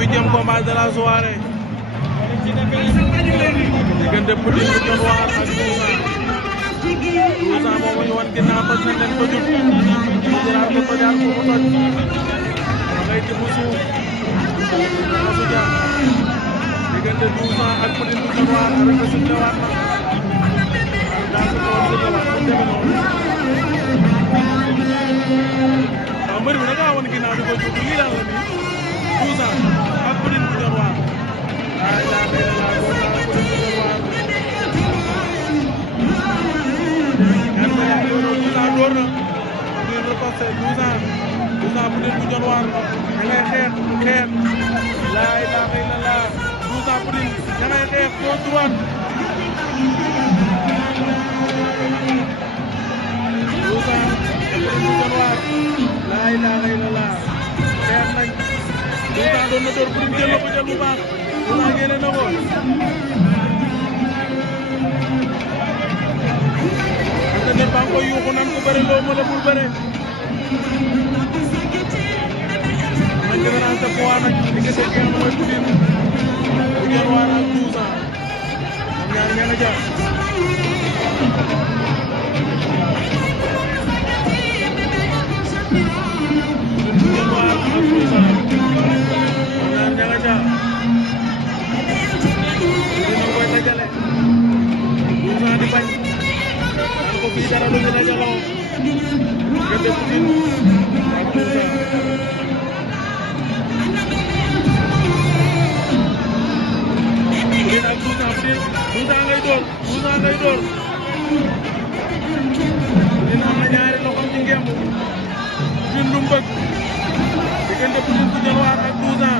8e combat de la soirée diggante Petit bu Dionewar ak 12 ans moom ñu wan ginnaaw toj nañ leen tojut mu jëlaat ko tojaat ko mu toj ngay tibb suuf Massou Dia diggante 12 ans ak Petit bu Dionewar rek a suuf lewaat na daa ko woon suuf lewaat mu demee noonu waaw mbër bi da ngaa wan ginnaaw di ko jóg lii daal la nii 12 ans ak Petit bu Dionewar ay laa may la laa boo naa Petit bu Dionewar door na ñu reporté 12 ans Petit bu Dionewar da ngay xeex laa ilaaha illallaah 12 ans Petit da ngay xeex doo droite 12 ans Petit bu Dionewar laa ilaaha illallaah xeex nañ 12 ans doon na door Petit jël na ko jël bu baax 12 ans génne na ko ne baa ngi koy yuuxu nan ko bëre loo ma la bul bëre man différence de poids nag diggante ki nga xam mooy Petit bu Dionewar ak 12 ans ñoom ñaar ña nga jar bu Dionewar ak 12 ans ñoom ñaar ña nga jar dina koy dajale 12 ans di bañ ko fii dara lu ñu dajaloo diggante Petit ak 12 ans Petit ak 12 ans Petit 12 ans ngay door 12 ans ngay door Petit am na ñaari loxoom ci ngemb bindu mbëgg diggante Petit bu Dionewar ak 12 ans